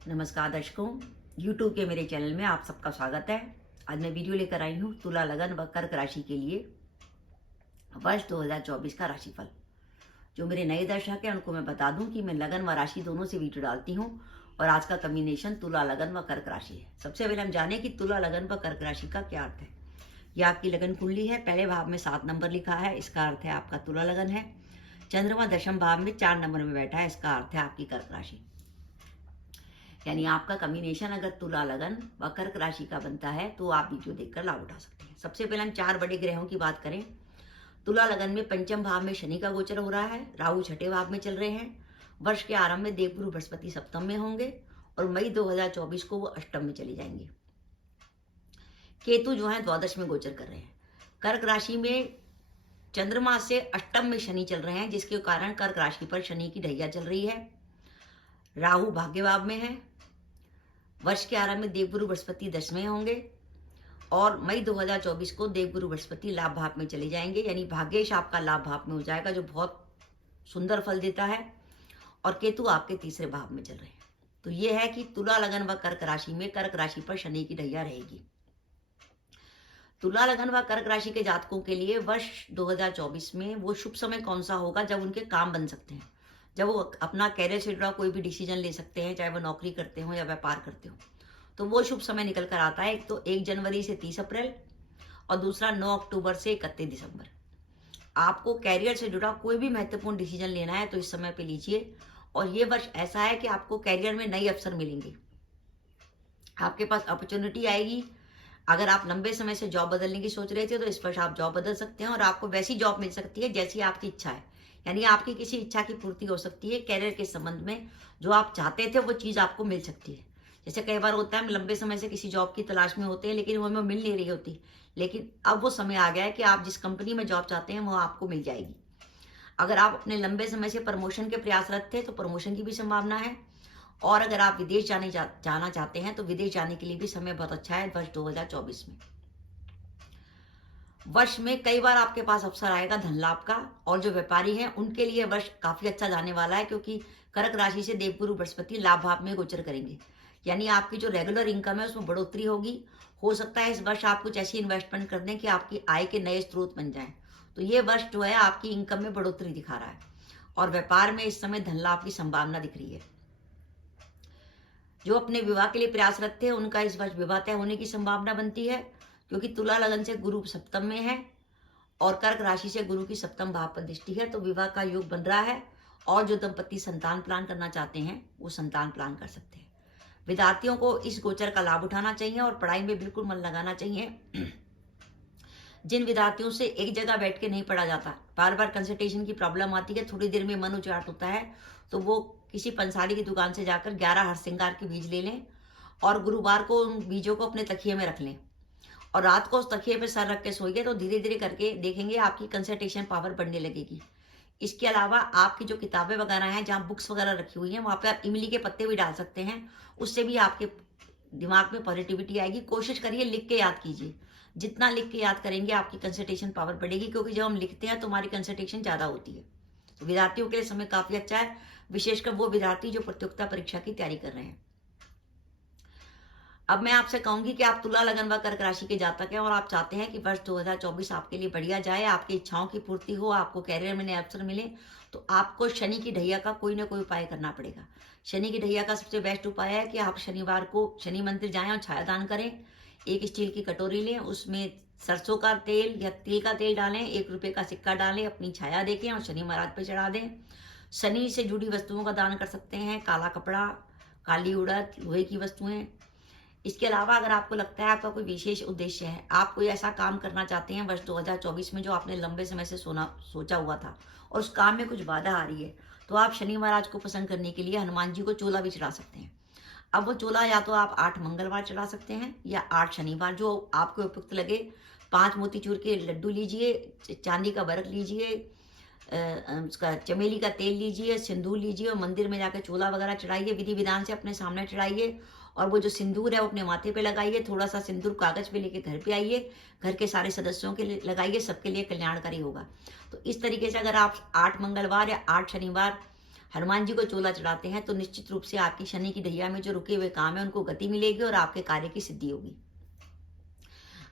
नमस्कार दर्शकों, YouTube के मेरे चैनल में आप सबका स्वागत है। आज मैं वीडियो लेकर आई हूँ तुला लगन व कर्क राशि के लिए वर्ष 2024 का राशिफल। जो मेरे नए दर्शक हैं उनको मैं बता दूं कि मैं लगन व राशि दोनों से वीडियो डालती हूँ और आज का कॉम्बिनेशन तुला लगन व कर्क राशि है। सबसे पहले हम जाने कि तुला लगन व कर्क राशि का क्या अर्थ है। यह आपकी लगन कुंडली है। पहले भाव में 7 नंबर लिखा है, इसका अर्थ है आपका तुला लगन है। चंद्रमा दशम भाव में 4 नंबर में बैठा है, इसका अर्थ है आपकी कर्क राशि। यानी आपका कॉम्बिनेशन अगर तुला लगन व कर्क राशि का बनता है तो आप वीडियो देखकर लाभ उठा सकते हैं। सबसे पहले हम 4 बड़े ग्रहों की बात करें। तुला लगन में पंचम भाव में शनि का गोचर हो रहा है, राहु छठे भाव में चल रहे हैं। वर्ष के आरंभ में देवगुरु बृहस्पति सप्तम में होंगे और मई 2024 को वो अष्टम में चले जाएंगे। केतु जो है द्वादश में गोचर कर रहे हैं। कर्क राशि में चंद्रमा से अष्टम में शनि चल रहे हैं, जिसके कारण कर्क राशि पर शनि की ढैया चल रही है। राहु भाग्य भाव में है। वर्ष के आरंभ में देवगुरु बृहस्पति 10 में होंगे और मई 2024 को देवगुरु बृहस्पति लाभ भाव में चले जाएंगे। यानी भाग्येश आपका लाभ भाव में हो जाएगा, जो बहुत सुंदर फल देता है। और केतु आपके तीसरे भाव में चल रहे हैं। तो ये है कि तुला लगन व कर्क राशि में कर्क राशि पर शनि की ढैया रहेगी। तुला लगन व कर्क राशि के जातकों के लिए वर्ष 2024 में वो शुभ समय कौन सा होगा जब उनके काम बन सकते हैं, जब वो अपना कैरियर से जुड़ा कोई भी डिसीजन ले सकते हैं, चाहे वो नौकरी करते हो या व्यापार करते हो। तो वो शुभ समय निकल कर आता है। एक तो 1 जनवरी से 30 अप्रैल और दूसरा 9 अक्टूबर से 31 दिसंबर। आपको कैरियर से जुड़ा कोई भी महत्वपूर्ण डिसीजन लेना है तो इस समय पे लीजिए। और ये वर्ष ऐसा है कि आपको कैरियर में नए अवसर मिलेंगे, आपके पास अपॉर्चुनिटी आएगी। अगर आप लंबे समय से जॉब बदलने की सोच रहे थे तो इस वर्ष आप जॉब बदल सकते हैं और आपको वैसी जॉब मिल सकती है जैसी आपकी इच्छा है। यानी आपकी किसी इच्छा की पूर्ति हो सकती है। कैरियर के संबंध में जो आप चाहते थे वो चीज़ आपको मिल सकती है। जैसे कई बार होता है, हम लंबे समय से किसी जॉब की तलाश में होते हैं लेकिन वो हमें मिल नहीं रही होती, लेकिन अब वो समय आ गया है कि आप जिस कंपनी में जॉब चाहते हैं वो आपको मिल जाएगी। अगर आप अपने लंबे समय से प्रमोशन के प्रयासरत थे तो प्रमोशन की भी संभावना है। और अगर आप विदेश जाना चाहते हैं तो विदेश जाने के लिए भी समय बहुत अच्छा है वर्ष 2024 में। वर्ष में कई बार आपके पास अवसर आएगा धन लाभ का, और जो व्यापारी हैं उनके लिए वर्ष काफी अच्छा जाने वाला है, क्योंकि कर्क राशि से देवगुरु बृहस्पति लाभ भाव में गोचर करेंगे। यानी आपकी जो रेगुलर इनकम है उसमें बढ़ोतरी होगी। हो सकता है इस वर्ष आप कुछ ऐसी इन्वेस्टमेंट कर दें कि आपकी आय के नए स्रोत बन जाएं। तो ये वर्ष जो है आपकी इनकम में बढ़ोतरी दिखा रहा है और व्यापार में इस समय धन लाभ की संभावना दिख रही है। जो अपने विवाह के लिए प्रयासरत थे उनका इस वर्ष विवाह तय होने की संभावना बनती है, क्योंकि तुला लगन से गुरु सप्तम में है और कर्क राशि से गुरु की सप्तम भाव पर दृष्टि है, तो विवाह का योग बन रहा है। और जो दंपति संतान प्लान करना चाहते हैं वो संतान प्लान कर सकते हैं। विद्यार्थियों को इस गोचर का लाभ उठाना चाहिए और पढ़ाई में बिल्कुल मन लगाना चाहिए। जिन विद्यार्थियों से एक जगह बैठ के नहीं पढ़ा जाता, बार बार कंसंट्रेशन की प्रॉब्लम आती है, थोड़ी देर में मन उचाट होता है, तो वो किसी पंसारी की दुकान से जाकर 11 हरसिंगार के बीज ले लें और गुरुवार को उन बीजों को अपने तकिए में रख लें और रात को उस तकिए पे सर रख के सोइए, तो धीरे धीरे करके देखेंगे आपकी कंसंट्रेशन पावर बढ़ने लगेगी। इसके अलावा आपकी जो किताबें वगैरह हैं, जहाँ बुक्स वगैरह रखी हुई हैं, वहाँ पे आप इमली के पत्ते भी डाल सकते हैं। उससे भी आपके दिमाग में पॉजिटिविटी आएगी। कोशिश करिए लिख के याद कीजिए। जितना लिख के याद करेंगे आपकी कंसंट्रेशन पावर बढ़ेगी, क्योंकि जब हम लिखते हैं तो हमारी कंसंट्रेशन ज़्यादा होती है। तो विद्यार्थियों के लिए समय काफ़ी अच्छा है, विशेषकर वो विद्यार्थी जो प्रतियोगिता परीक्षा की तैयारी कर रहे हैं। अब मैं आपसे कहूंगी कि आप तुला लगन व कर्क राशि के जातक हैं और आप चाहते हैं कि वर्ष 2024 आपके लिए बढ़िया जाए, आपकी इच्छाओं की पूर्ति हो, आपको कैरियर में नए अवसर मिले, तो आपको शनि की ढैया का कोई ना कोई उपाय करना पड़ेगा। शनि की ढैया का सबसे बेस्ट उपाय है कि आप शनिवार को शनि मंदिर जाएं और छाया दान करें। एक स्टील की कटोरी लें, उसमें सरसों का तेल या तिल का तेल डालें, 1 रुपये का सिक्का डालें, अपनी छाया देखें और शनि महाराज पर चढ़ा दें। शनि से जुड़ी वस्तुओं का दान कर सकते हैं, काला कपड़ा, काली उड़द, लोहे की वस्तुएं। इसके अलावा अगर आपको लगता है आपका कोई विशेष उद्देश्य है, आप कोई ऐसा काम करना चाहते हैं वर्ष 2024 में जो आपने लंबे समय से सोचा हुआ था और उस काम में कुछ बाधा आ रही है, तो आप शनि महाराज को प्रसन्न करने के लिए हनुमान जी को चोला भी चढ़ा सकते हैं। अब वो चोला या तो आप 8 मंगलवार चढ़ा सकते हैं या 8 शनिवार, जो आपको उपयुक्त लगे। 5 मोतीचूर के लड्डू लीजिए, चांदी का बरक लीजिए, उसका चमेली का तेल लीजिए, सिंदूर लीजिए और मंदिर में जाकर चोला वगैरह चढ़ाइए। विधि विधान से अपने सामने चढ़ाइए और वो जो सिंदूर है वो अपने माथे पे लगाइए। थोड़ा सा सिंदूर कागज पे लेके घर पे आइए, घर के सारे सदस्यों के लिए लगाइए, सबके लिए कल्याणकारी होगा। तो इस तरीके से अगर आप 8 मंगलवार या 8 शनिवार हनुमान जी को चोला चढ़ाते हैं, तो निश्चित रूप से आपकी शनि की ढैया में जो रुके हुए काम है उनको गति मिलेगी और आपके कार्य की सिद्धि होगी।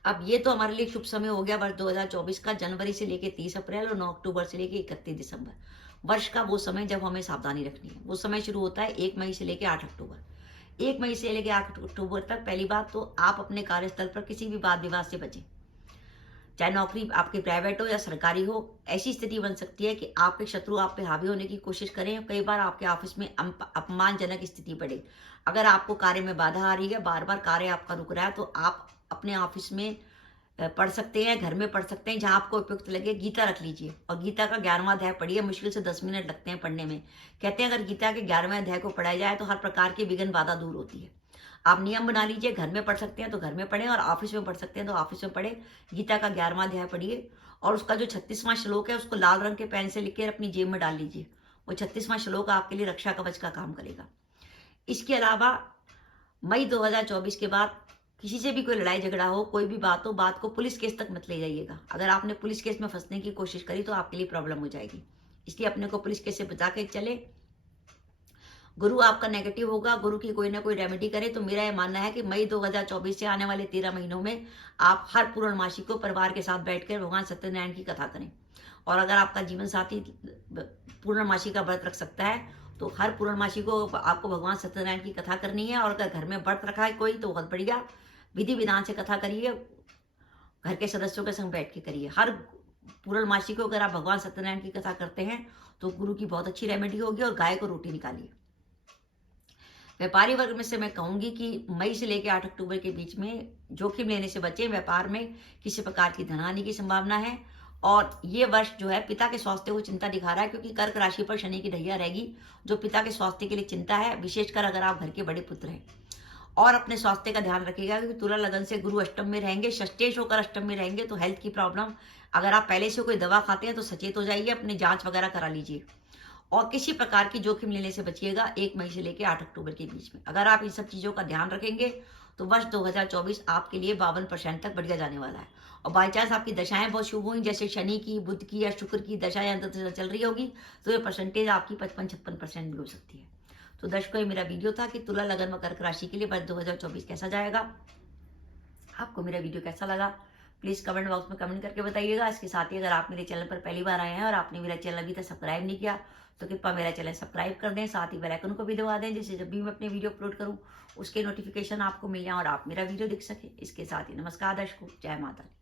अब ये तो हमारे लिए शुभ समय हो गया वर्ष 2024 का, जनवरी से लेके 30 अप्रैल और 9 अक्टूबर से लेके 31 दिसंबर। वर्ष का वो समय जब हमें सावधानी रखनी है। वो समय शुरू होता है 1 मई से लेके 8 अक्टूबर। 1 मई से लेके 8 अक्टूबर तक पहली बात तो आप अपने कार्यस्थल पर किसी भी वाद विवाद से बचें। चाहे नौकरी आपकी प्राइवेट हो या सरकारी हो, ऐसी स्थिति बन सकती है कि आपके शत्रु आप पे हावी होने की कोशिश करें। कई बार आपके ऑफिस में अपमानजनक स्थिति पड़े। अगर आपको कार्य में बाधा आ रही है, बार बार कार्य आपका रुक रहा है, तो आप अपने ऑफिस में पढ़ सकते हैं, घर में पढ़ सकते हैं, जहां आपको उपयुक्त लगे। गीता रख लीजिए और गीता का 11वां अध्याय पढ़िए। मुश्किल से 10 मिनट लगते हैं पढ़ने में। कहते हैं अगर गीता के 11वें अध्याय को पढ़ा जाए तो हर प्रकार की विघ्न बाधा दूर होती है। आप नियम बना लीजिए, घर में पढ़ सकते हैं तो घर में पढ़ें और ऑफिस में पढ़ सकते हैं तो ऑफिस में पढ़ें। गीता का 11वां अध्याय पढ़िए और उसका जो 36वां श्लोक है उसको लाल रंग के पेन से लिख के अपनी जेब में डाल लीजिए। वो 36वां श्लोक आपके लिए रक्षा कवच का काम करेगा। इसके अलावा मई 2024 के बाद किसी से भी कोई लड़ाई झगड़ा हो, कोई भी बात हो, बात को पुलिस केस तक मत ले जाइएगा। अगर आपने पुलिस केस में फंसने की कोशिश करी तो आपके लिए प्रॉब्लम हो जाएगी। इसलिए अपने को पुलिस केस से बचा के चले। गुरु आपका नेगेटिव होगा, गुरु की कोई ना कोई रेमेडी करे। तो मेरा यह मानना है कि मई 2024 से आने वाले 13 महीनों में आप हर पूर्णमासी को परिवार के साथ बैठकर भगवान सत्यनारायण की कथा करें। और अगर आपका जीवन साथी पूर्णमासी का व्रत रख सकता है तो हर पूर्णमासी को आपको भगवान सत्यनारायण की कथा करनी है। और अगर घर में व्रत रखा है कोई तो बहुत बढ़िया, विधि विधान से कथा करिए, घर के सदस्यों के संग बैठ के करिए। हर पूर्णमासी को अगर आप भगवान सत्यनारायण की कथा करते हैं तो गुरु की बहुत अच्छी रेमेडी होगी। और गाय को रोटी निकालिए। व्यापारी वर्ग में से मैं कहूंगी कि मई से लेकर 8 अक्टूबर के बीच में जोखिम लेने से बचें। व्यापार में किसी प्रकार की धनहानि की संभावना है। और ये वर्ष जो है पिता के स्वास्थ्य को चिंता दिखा रहा है, क्योंकि कर्क राशि पर शनि की ढैया रहेगी जो पिता के स्वास्थ्य के लिए चिंता है, विशेषकर अगर आप घर के बड़े पुत्र हैं। और अपने स्वास्थ्य का ध्यान रखिएगा, क्योंकि तुला लगन से गुरु अष्टम में रहेंगे, षष्ठेश होकर अष्टम में रहेंगे तो हेल्थ की प्रॉब्लम। अगर आप पहले से कोई दवा खाते हैं तो सचेत हो जाइए, अपनी जांच वगैरह करा लीजिए और किसी प्रकार की जोखिम लेने से बचिएगा 1 मई से लेकर 8 अक्टूबर के बीच में। अगर आप इन सब चीजों का ध्यान रखेंगे तो वर्ष 2024 आपके लिए 52% तक बढ़िया जाने वाला है। और बाई चांस आपकी दशाएं बहुत शुभ हुई, जैसे शनि की, बुध की या शुक्र की दशा या अंतर्दशा चल रही होगी, तो ये परसेंटेज आपकी 55-56% भी हो सकती है। तो दर्शकों, ये मेरा वीडियो था कि तुला लगन व कर्क राशि के लिए वर्ष 2024 कैसा जाएगा। आपको मेरा वीडियो कैसा लगा प्लीज कमेंट बॉक्स में कमेंट करके बताइएगा। इसके साथ ही अगर आप मेरे चैनल पर पहली बार आए हैं और आपने मेरा चैनल अभी तक सब्सक्राइब नहीं किया तो कृपया मेरा चैनल सब्सक्राइब कर दें, साथ ही बेल आइकन को भी दबा दें, जिससे जब भी मैं अपने वीडियो अपलोड करूं उसके नोटिफिकेशन आपको मिल जाए और आप मेरा वीडियो देख सकें। इसके साथ ही नमस्कार दर्शकों, जय माता दी।